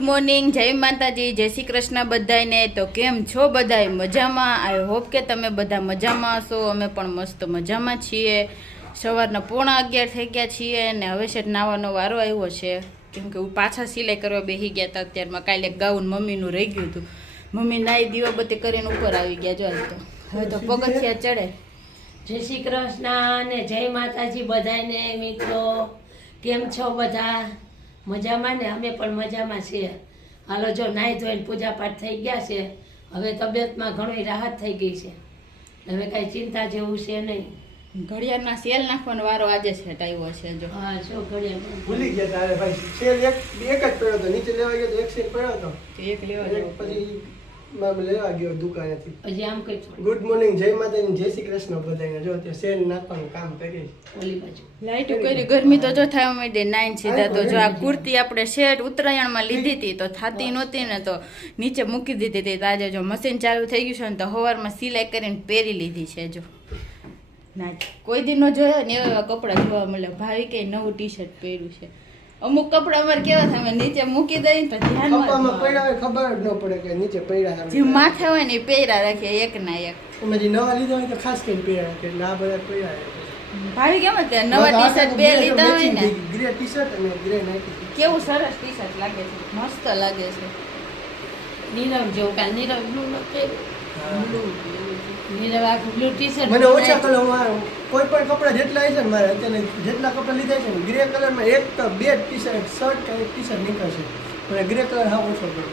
Morning, જય માતાજી, જય શ્રી કૃષ્ણ બધાને। તો કેમ છો બધાય? મજામાં? આઈ હોપ કે તમે બધા મજામાં હશો। અમે પણ મસ્ત મજામાં છીએ। સવારના 11:15 થઈ ગયા છીએ અને હવે છે નાવાનો વારો આવ્યો છે, કેમ કે હું પાછા સિલાઈ કરવા બેસી ગયા હતા। અત્યારમાં કાલે ગાઉન મમ્મીનું રહી ગયું હતું, મમ્મી નાઈ દીવાબત્તી કરીને ઉપર આવી ગયા। જો તો હવે તો પગથિયા ચડે। જય શ્રી કૃષ્ણ અને જય માતાજી બધાને મિત્રો, કેમ છો બધા? મજામાં ને? અમે પણ મજામાં છીએ। હાલો જો નાહી ધોઈને પૂજા પાઠ થઈ ગયા છે, હવે તબિયતમાં ઘણી રાહત થઈ ગઈ છે, હવે કાંઈ ચિંતા જેવું છે નહીં। ઘડિયાળના સેલ નાખવાનો વારો આજે સેટ આવ્યો છે। જો હા, શું ઘડિયાળ ભૂલી ગયા તારે ભાઈ, સેલ એક જ પડ્યો હતો, નીચે લેવા ગયો તો એક સેલ પડ્યો હતો, એક લેવા જવો પછી મારે લેવા ગયો દુકાનેથી। હજી આમ કઈ ગુડ મોર્નિંગ, જય માતાજી, જય શ્રી કૃષ્ણ બધાને। જો તે સેલ નાખવાનું કામ કરી ઓલી બાજુ લાઈટો કરી, ગરમી તો જો થવા માંડી 9 સીધા। તો જો આ કુર્તી આપણે શેડ ઉત્તરાયણમાં લીધી હતી તો થાતી નહોતી ને, તો નીચે મૂકી દીધી હતી। તો આજે જો મશીન ચાલુ થઈ ગયું છે ને, તો સવારમાં સિલાઈ કરીને પહેરી લીધી છે। જો ના કોઈ દી ન જોયા ને એવા કપડાં જોવા મળે। ભાઈ કે નવું ટી શર્ટ પહેર્યું છે। અમુક કપડા અમારે કેવા થાય, અમે નીચે મૂકી દઈએ તો ખપ્પામાં ધ્યાનમાં પડ્યા હોય ખબર જ ન પડે કે નીચે પડ્યા જે માથે હોય ને એ પહેર્યા રાખીએ એક ના એક। અમે જે નવા લીધા હોય તો ખાસ કરીને પહેર્યા કે આ બધા પડ્યા ભાઈ કેમ અત્યારે નવા ટી શર્ટ બે લીધા હોય ને, ગ્રે ટી શર્ટ અને ગ્રે નાઈટી, કેવું સરસ ટી શર્ટ લાગે છે, મસ્ત લાગે છે। નીરવ જેવું કાંઈ નીરવ બ્લુ નથી, નીરવ આખું બ્લુ ટી શર્ટ મને ઓછા કલરમાં કોઈ પણ કપડા જેટલા છે ને મારે અત્યારે જેટલા કપડા લીધા છે ને, ગ્રે કલરમાં એક તો બે ટી શર્ટ શર્ટ કે એક ટી શર્ટ નીકળશે, મને ગ્રે કલર હા ઓછો પડે।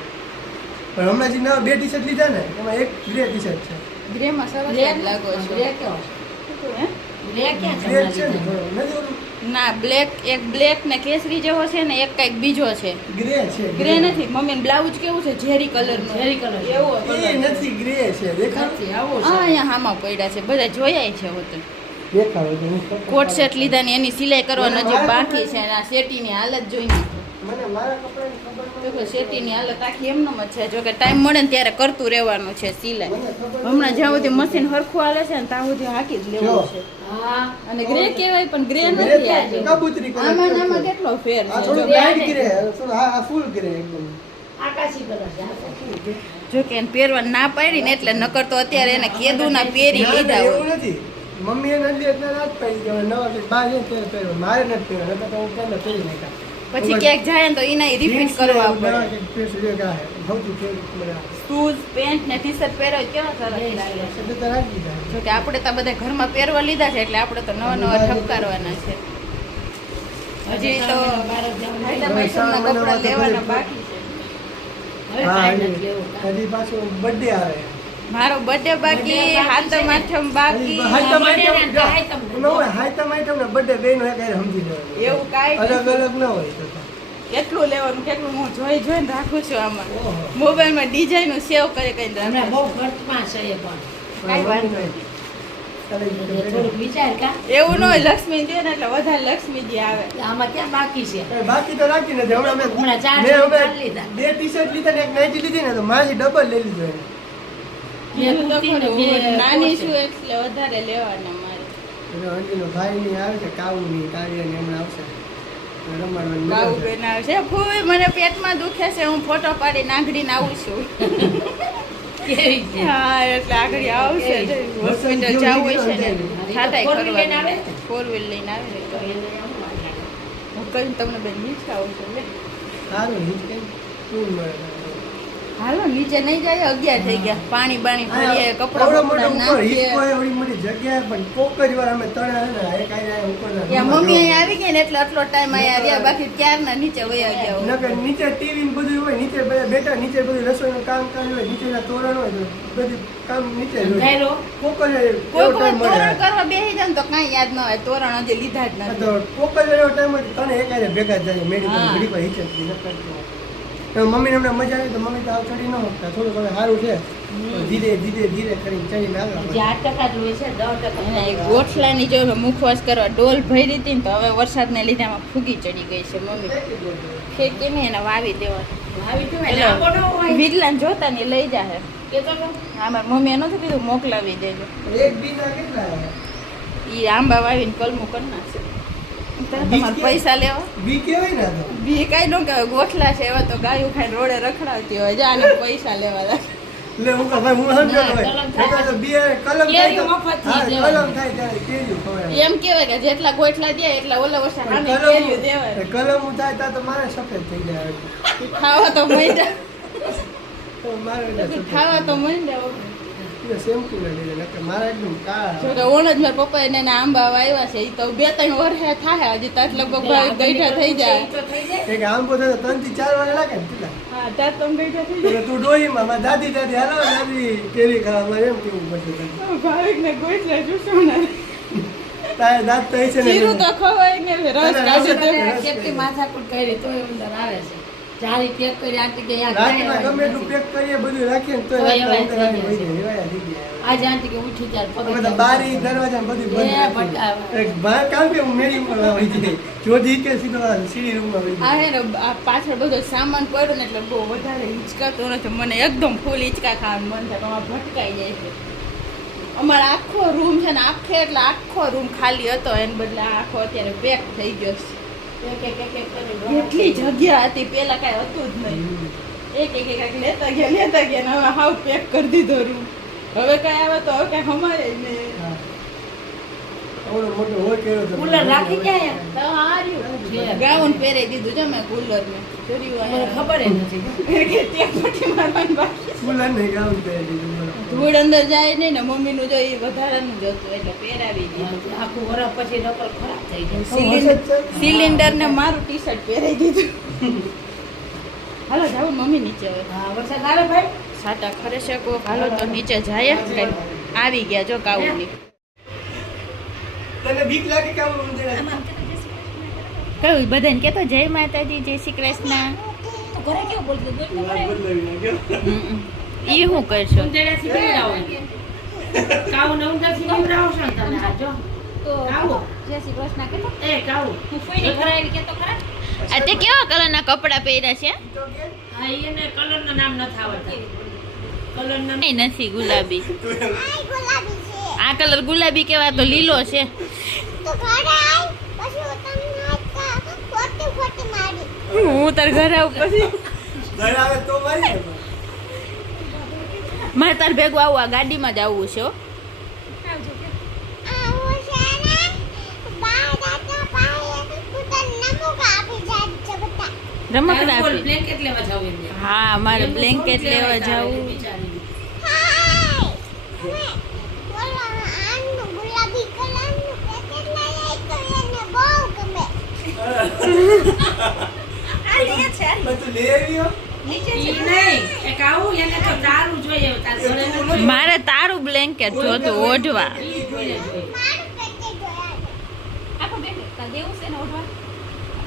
પણ હમણાં જે નવા બે ટી શર્ટ લીધા ને એમાં એક ગ્રે ટી શર્ટ છે। ગ્રે માં સરસ લાગો છો। બ્લેક કેવો હે? બ્લેક ક્યાં છે ગ્રે હમણાં છે ને લીધા? થોડો નથી ઓલું ના બ્લેક, એક બ્લેક ને કેસરી જેવો છે ને, એક કઈક બીજો છે, ગ્રે છે ગ્રે નથી। મમ્મી બ્લાઉઝ કેવું છે, ઝેરી કલર નું, ઝેરી colour છે। એવો એ નથી ગ્રે છે, દેખાવ નથી આવું હા છે। અહીંયા હામાં પડ્યા છે, બધા જોયા છે હોતન। દેખાવ કોટ સેટ લીધા ને એની સિલાઈ કરવાની હજી બાકી છે, અને આ શેટીની હાલત જોઈને મને મારા કપડાની ખબર તો કે શેટીની હાલત આખી એમનેમ જ છે। જો કે ટાઈમ મળે ને ત્યારે કરતું રહેવાનું છે સિલાઈ। હમણાં જ્યાં સુધી મશીન હરખું હાલે છે ને ત્યાં સુધી હાકી જ લેવું છે। હા, અને ગ્રે કહેવાય પણ ગ્રે નથી આજે। કબૂતરી કલર આમાં ને આમાં કેટલો ફેર આ છે। થોડો જો લાઈટ ગ્રે, થોડો આ ફૂલ ગ્રે એકદમ આકાશી કલર છે, આકાશી ગ્રે। જો કે એને પહેરવા ના પાડી ને એટલે નકર તો અત્યારે એને કેદું ના પહેરી લીધા હોય। એવું નથી, મમ્મી એને નથી એટલે ના જ પહેરી કે નવા કે બહાર જઈને ત્યારે પહેરવા, મારે નથી પહેરવા, નકર તો હું પહેલા પહેરી નાખ્યા। પછી ક્યાંક જાય ને તો એના રિપીટ કરવા પડે। શૂઝ, પેન્ટ ને ટી શર્ટ પહેરે કેવા સરસ લાગે છે। જો કે આપણે તો બધા ઘરમાં પહેરવા લીધા છે એટલે આપણે તો નવા નવા ઠપકારવાના છે। હજી તો ભાઈના મૈસૂરના કપડાં લેવાના બાકી છે। હવે કાંઈ નથી એવું કાંઈ। હજી પાછું બર્થડે આવે, મારો બર્થડે બાકી, હાથમ આઠમ બાકી, હાઈતમ આઈટમ ને બર્થડે બેનો એક હારે સમજી લેવાનું, એવું કાંઈ અલગ નથી। અલગ ના હોય તો કેટલું લેવાનું, કેટલું હું જોઈને રાખું છું આમાં। ઓહો। મોબાઈલમાં ડિઝાઇન સેવ કરી કરીને હમણાં રાખું બહુ ખર્ચમાં છે એ પણ કાંઈ વાંધો નહીં। થોડુંક વિચાર કા એવું ન હોય, લક્ષ્મી દે ને એટલે વધારે લક્ષ્મીજી આવે। આમાં ક્યાં બાકી છે? બાકી તો રાખી નથી હમણાં હમણાં ચાર મેં જોડી હમણાં લીધા। બે ટી શર્ટ લીધા ને એક નાઈટી લીધી ને તો મારી ડબલ લઈ લીધો એને। એવું તો કુર્તી ને ખરું, બે નાની કોટ છું એટલે વધારે લેવાના મારે। એનો અંટીનો ભાઈ ની આવે છે, કાવુની કાવ્યની હમણાં આવશે રમવાનું બાવું મજા બેન આવે છે, ફૂઈ મને પેટમાં દુખે છે, હું ફોટો પાડી નાગડીને આવું છું। કેવી છે? હા એટલે આગળ આવશે, હોસ્પિટલ જવું હોય છે ને છાતાય Four wheel લઈને આવે? કરવાનું, 4 વ્હીલ લઈને આવે ને તો એને આમ લાગે. હું કહીને તમને બેન નીચે આવું છું લે। સારું હિટ કઈ શું મળે હાલો નીચે નહીં જાય, 11 થઈ ગયા, પાણી બાણી ભરીએ, એવડો કપડા મોટો બપડા ઉપર નાખીએ। હિસ્કો એવડી મોટી જગ્યા પણ કોક જ વાર અમે તણા હે ને એક આયા ઉપર ત્યાં મમ્મી અહીંયા આવી ગઈ ને એટલે આટલો ટાઈમ અહીંયા રહ્યા, બાકી ક્યારના નીચે વયા ગયા હોય। નકર નીચે ટીવી ને બધું હોય, નીચે બધા બેઠા, નીચે બધું રસોઈનું કામ હોય, નીચેના તોરણ હોય, તો બધું કામ નીચે જ હોય। ઘેરો? કોક જ કોઈ એવો કોઈ ટાઈમ મળે તોરણ કરવા બેસી જાય ને તો કાંઈ યાદ ન હોય, તોરણ હજી લીધા જ આ નથી। તો કોક જ એવો ટાઈમ હોય તને એક આરે ભેગા જાય મેડિકલ હા। ઘડી પર હિચક નકર તો મમ્મીને હમણાં મજા આવી તો મમ્મી તો આવ ચડી ન શકતા, થોડું ઘણું સારું છે, ધીરે ધીરે ધીરે કરીને ચડીને આગળ જે 8% જ હોય છે, 10% અને એક ગોઠલાની જો મુખવાસ કરવા ડોલ ભરી હતી ને તો હવે વરસાદને લીધે આમાં ફૂગી ચડી ગઈ છે। મમ્મી ફેંકી નહીં એને વાવી દેવાનું, આવી તો લાંબો ન હોય વિરલાને જોતા ને લઈ જાહે। કે તો આમાં મમ્મી એ નતું કીધું મોકલાવી દેજો, એક બીના કેટલા આવે? ઈ આંબા વાવીને કલમું કરી નાખશે। તમારે પૈસા લેવા બી કેવાય ને આ તો. બી કઈ નો કહેવાય, ગોઠલા છે એવા તો ગાયું ખાઈને રોડે રખડાવતી હોય જા આને પૈસા લેવા દે. એટલે હું કહું, ભાઈ, હું સમજો ના, ભાઈ. કલમ થાય. નકર તો બે કલમ થાય કેરી તો- મફતથી હા, જ લેવાય. કલમ થાય ત્યારે કેરીઓ ખવાય. એમ કેવાય કે જેટલા ગોઠલા દે એટલા ઓલા વર્ષે પણ હામે કેરીઓ કલમ દેવાય. કલમ થાય ત્યાં તો મારે સફેદ થઈ જાય. ખાવા તો મહિના તો મારે એટલે સફેદ ખાવા તો થઈ મહિના જાય. એટલે શેમ્પુ ના લીધે, નકર મારા એકદમ કાળા. જો કે ઓણ જ મારા પપ્પા એને આંબા વાવ્યા છે ઈ તો 2-3 વર્ષે થાય હજી તાર લગભગ ભાઈ ગઈઠા થઈ જાય. તો થઈ જાય. એક આંબો થાય તો 3 થી 4 વાર લાગે ને પેલા. હા તાર તો ગઈઠા થઈ જાય. એટલે તું ડોહીમાં મારી દાદી દાદી હાલો દાદી કેરી ખાવા મારે એમ કેવું પડશે તને. ભાવિક ને ગોઠલા જોશું ને તારે દાંત તો હશે ને જીરું તો ખવાય ને રસ કાઢી દે. કેટલી માથાકૂટ કરી તોય અંદર આવે છે. જારી પેક કરી આંટી કે યાર રાતના ગમે એટલું પેક કરીએ બધું રાખીએ ને તો તો એવાય થઈ ગયા છે. એવાય થઈ ગયા. આજે આંટી કે ઉઠી ચાલ પગ અમે તો બારી દરવાજા ને બધું બંધ એ રાખીએ. બટાવા. એક ભાઈ કામ કે હું મેરી ઉપર આવી જાય જોધી કે સીધો આ સીડી રૂમમાં આવી આ જાય. હે ને આ પાછળ બધો સામાન પડ્યો ને એટલે બહુ વધારે હિંચકાતો નથી. મને એકદમ ફૂલ હિંચકા ખાવાનું મન થાય પણ આમાં ભટકાઈ જાય છે. અમારો આખો રૂમ છે ને આખો રૂમ ખાલી હતો એને બદલે આ આખો અત્યારે પેક થઈ ગયો છે. એક કરી એટલી જગ્યા હતી પેલા કાંઈ હતું જ નહીં. એક લેતા ગયા ને હવે હાવ પેક કરી દીધો રૂમ. હવે કાંઈ આવે તો હવે કાંઈ હમારે જ નહીં. હા. આવડો મોટો હોય કેવો તો કુલર રાખી ગયા તો હાર્યું. છે. ગાઉન પહેરાઈ દીધું છે મેં કુલર ને મને ખબર ય નથી કે ત્યાં પટ્ટી મારવાની બાકી. ફૂલ નહીં ગાઉન પહેરી દીધું બરાબર. ધૂળ અંદર જાય નહીં ને મમ્મીનું જો એ વધારાનું જ હતું એટલે પહેરાવી દીધું. આખું વરસ પછી નકલ ખરાબ થઈ જાય સિલિન્ડર ને મારું ટી શર્ટ પહેરાઈ દીધું. હાલો જાવ મમ્મી નીચે હવે. હા વરસાદ આવે ભાઈ સાટા ખરે છે કોક હાલો તો નીચે જાય. આવી ગયા જો કાઉની. તને બીક લાગે કે આવું ઊંધે કયું બધાને કેતો જય માતાજી જય શ્રી કૃષ્ણ. તો ઘરે કેવું બોલતું બોલતું વાત બદલાવી નાખ્યો. ઈ શું કરશો? ઉંદેડાથી બીવડાવો કાઉ ને ઉંદેડાથી બીવડાવો છો ને તમે આ જો કાઉ જય શ્રી કૃષ્ણ કેતો. એ કાઉ હું ફોઈને કરાવી કેતો ખરા. આ તે કેવા કલરના કપડા પહેર્યા છે? હા એને કલર ના નામ નથી આવડતા કલર નામ નહીં નથી ગુલાબી. આ કલર ગુલાબી કેવા તો લીલો છે. હું તાર ઘરે આવું પછી ઘરે આવે તો મારી ને. મારે તાર ભેગું આવું આ ગાડીમાં જ આવવું છે હો. રમકડા આપી. બ્લેન્કેટ લેવા જાવ એમને હા મારે બ્લેન્કેટ લેવા જાવું. બિચારી બધું લઈ આવ્યો. ઈ નહીં એક આવું એને તો તારું જોઈએ તાર ઘરે નથી મારે તારું બ્લેન્કેટ જોતું ઓઢવા. ઈ જોઈએ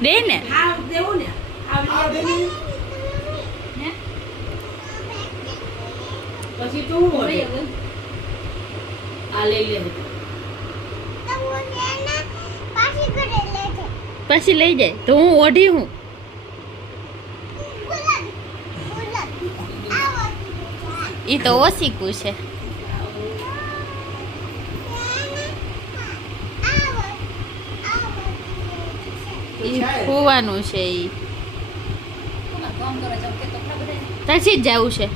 દે ને. હા દેવું ને આ આ બેની પછી તું ઓઢે આ લઈ લે પછી લઈ જાય તો હું ઓઢી હું. ઈ તો ઓસીકું છે. ઈ ફૂવાનું છે ઈ. તારથી જ જવું છે.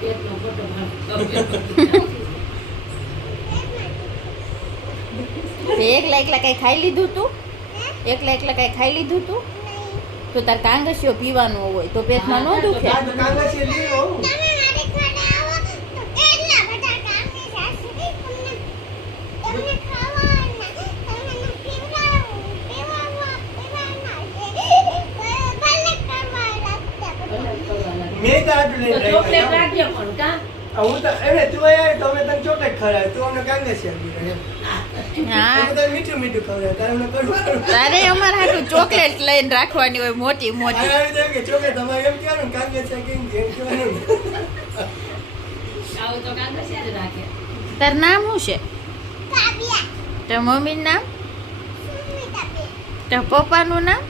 પેટનો ફોટો એકલા કઈ ખાઈ લીધું તું? એકલા કઈ ખાઈ લીધું તું? તો તાર કાંગસીઓ પીવાનું હોય તો પેટમાં ન દુખે. આ તો કાંગા છે લઈ આવું. મેં તો આટલું લઈને ચોકલેટ આવ્યો. રાખજે પણ કા હું તો એને તું આવ્યો તો અમે તને ચોકલેટ ખવડાવી તું અમને કાંગા છે આપી રહ્યા. હા અમે તને મીઠું મીઠું ખવડાવ્યું તારે અમને કડવું તારે અમારે હાટું ચોકલેટ લઈને રાખવાની હોય મોટી મોટી. આવી જાય કે ચોકલેટ અમારે એમ કહેવાનું કાંગા છે કેમ કે એમ કહેવાનું. આવું તો કાંગા છે જ રાખે તાર નામ શું છે? તાર મમ્મીનું નામ? તાર પપ્પાનું નામ?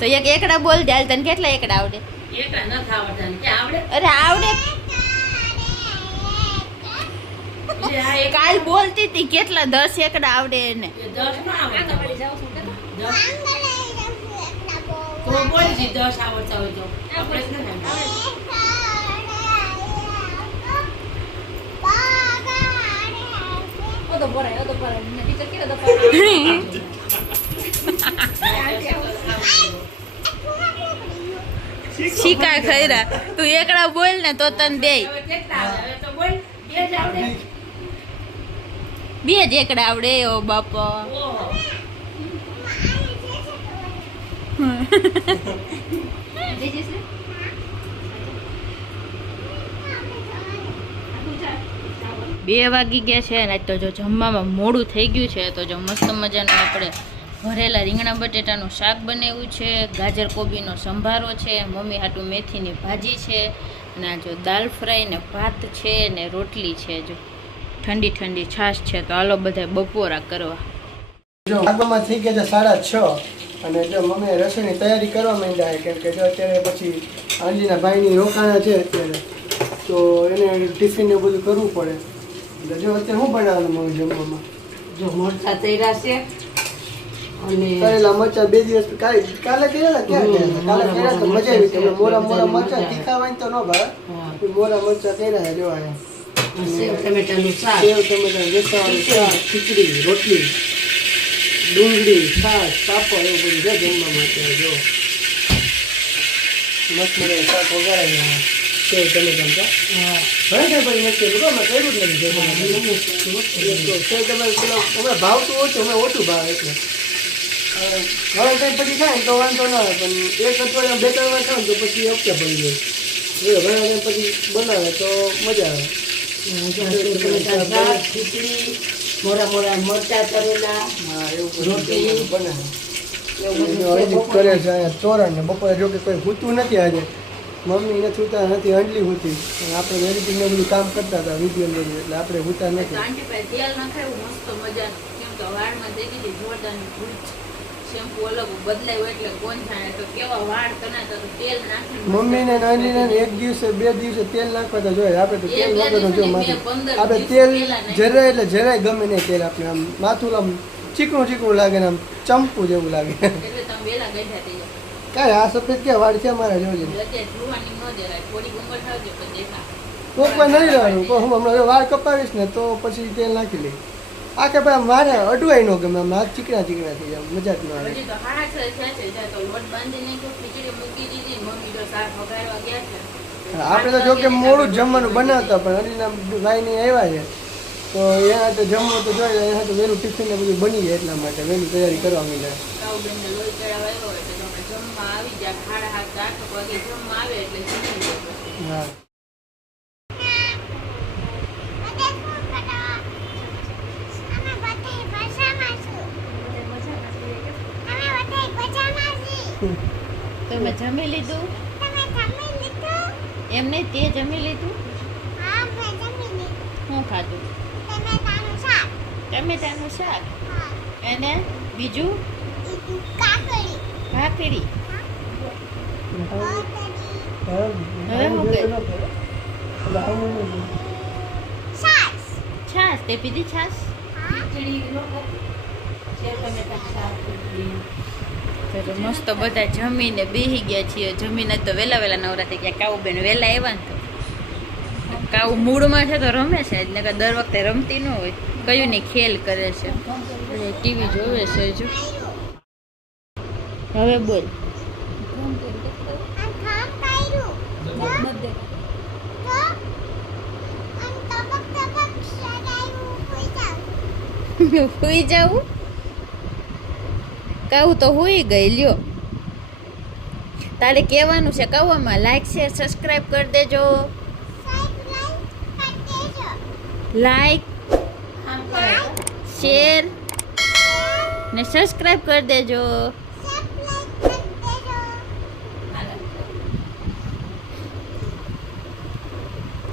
તો એક એકડા બોલ દે હાલ તને કેટલા એકડા આવડે? એકલા નથી આવડતા ને ક્યાં આવડે અરે આવડે. એટલે આ એક કાલ બોલતી હતી કેટલા 10 એકડા આવડે એને. 10 ના આવડતા તો બોલજી 10 આવડતા હોય તો આપણે જ નથી આવડતા. શીખા ખૈરા તું એકડા બોલ ને તો તને દે. હવે કેટલા આવડે? હવે તો બોલ બે જ આવડે. 2 જ એકડા આવડે. ઓ બાપા. ઓહો. બે વાગી ગયા છે ને તો જો જમવામાં મોડું થઈ ગયું છે તો જો મસ્ત મજાનું આપણે ભરેલા રીંગણા બટેટાનું શાક બનાવ્યું છે, ગાજર કોબીનો સંભારો છે, મમ્મી હાટું મેથીની ભાજી છે અને આ જો દાલ ફ્રાય ને ભાત છે ને રોટલી છે. જો ઠંડી ઠંડી છાશ છે. તો હાલો બધા બપોરા કરવા. જો આગળમાં થઈ ગયા છે 6:30 અને જો મમ્મી રસોઈની તૈયારી કરવા માંડ્યા છે કેમ કે જો અત્યારે પછી આંજીના ભાઈની રોકાણા છે અત્યારે તો એને ટિફિન ને બધું કરવું પડે. એટલે જો અત્યારે શું બનાવવાનું મમ્મી જમવામાં? જો મરચા તૈયાર છે અને કરેલા મરચા 2 દિવસ કાલે કર્યા ક્યાં કર્યા? કાલે કર્યા તો મજા આવી. તમે મોરા મરચા તીખા હોય તો ન ભાવે. મોરા મરચા કર્યા જો આયા સેવ ટમેટાનું શાક, સેવ ટમેટા રસાવાળું શાક, ખીચડી, રોટલી, ડુંગળી, છાશ, પાપડ એવું બધું છે જમવામાં અત્યારે જો મસ્ત મજાનું શાક વગાડાય સેવ ટમેટાનું શાક. હા ઘણા છે પછી મસ્ત એવું મેં કર્યું જ નથી સેવ ટમેટા પેલો હમણાં ભાવતું ઓછું હમણાં ઓછું ભાવે એટલે ઘણા ટાઈમ પછી ખાય ને તો વાંધો ના આવે પણ એક અઠવાડિયા 2-3 વાર ખાવ તો પછી હપ્તે પડી જાય. ઘણા ટાઈમ પછી બનાવે તો મજા આવે. ટમેટાનું શાક, ખીચડી, મોરા મોરા મરચા તરેલા, હા એવું રોટલી. બધું બનાવે. એવું બધું કરે છે અહીંયા ચોરણ ને બપોરે જો કે કોઈ સૂતું નથી આજે મમ્મી ને સૂતા નથી અંડલી હતી આપણે એડિટિંગ ને બધું કામ કરતા હતા વિડીયો ને બધું એટલે આપણે સૂતા નથી. આંટી પાસે તેલ નખાયું મસ્ત મજાનું કેમ કે વાળમાં થઈ ગઈ જોરદાર શેમ્પુ અલગ બદલાયું એટલે કોણ જાણે તો કેવા વાળ તનાતા તો તેલ નાખીને મમ્મી ને નાની ને 1 દિવસે 2 દિવસે તેલ નાખવા તો જોઈએ આપણે તો તેલ એક નાખો તો જો દિવસે માથું મેં 15 આપણે દિવસ તેલ પહેલા નાખ્યું. જરાય એટલે જરાય ગમે નહીં તેલ આપણે આમ માથું આમ ચીકણું ચીકણું લાગે ને આમ ચંપુ જેવું લાગે. એટલે તમે વેલા ગઢા થઈ જાવ. કાંઈ આ સફેદ ક્યાં વાળ છે મારા જોજે એટલે અત્યારે જોવાની ન દેવાય થોડી ઉંમર થાવજો તો દેખા. તો કોઈ નહીં રહેવાનું પણ હું હમણાં જો વાળ કપાવીશ ને તો પછી તેલ નાખી લઈ આ કે ભાઈ મારે અડવાય ન ગમે આમ હાથ ચીકણા ચીકણા થઈ જાય મજા જ ન આવે. હજી તો 6:30 થયા છે જ્યાં તો લોટ બાંધી નાખ્યો ખીચડી મૂકી દીધી મમ્મી તો શાક વઘારવા ગયા છે. આપણે તો જો કે મોડું જ જમવાનું બનાવતા પણ હરીના ભાઈને આવ્યા છે તો એના તો જમવું તો જોઈએ એના તો વહેલું ટિફિન ને બધું બની જાય એટલા માટે વહેલું તૈયારી કરવા માંડ્યા. કાઉબેનને લોહી ચડાવવા આવ્યો એટલે તમે જમવા આવી જાય 7:30 વાગે જમવા આવે એટલે જમી લે પછી. હા તમે જમી લીધું? એમ નહીં તે જમી લીધું? શું ખાધું? ટમેટાનું શાક અને બીજું ભાખરી. છાશ તે પીધી છાશ? ખીચડી નો ખાતી. સેવ ટમેટાનું શાક, રોટલી. તો મસ્ત બધા જમીને બેસી ગયા છીએ. જમીને તો વહેલા નવરા થઈ ગયા. કાઉબેન વહેલા આવ્યા ને તો કાઉ મૂડમાં છે તો રમે છે એટલે કે દર વખતે રમતી ન હોય કયું નહીં ખેલ કરે છે ટીવી જોવે છે. જો હવે બોલ. હુઈ જાવું? કાવું તો હુઈ ગઈ લ્યો. તારે કહેવાનું છે કહેવામાં લાઈક શેર સબસ્ક્રાઇબ કરી દેજો. લાઈક શેર ને સબસ્ક્રાઇબ કરી દેજો.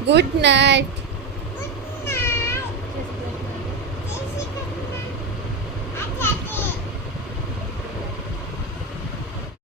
Good night.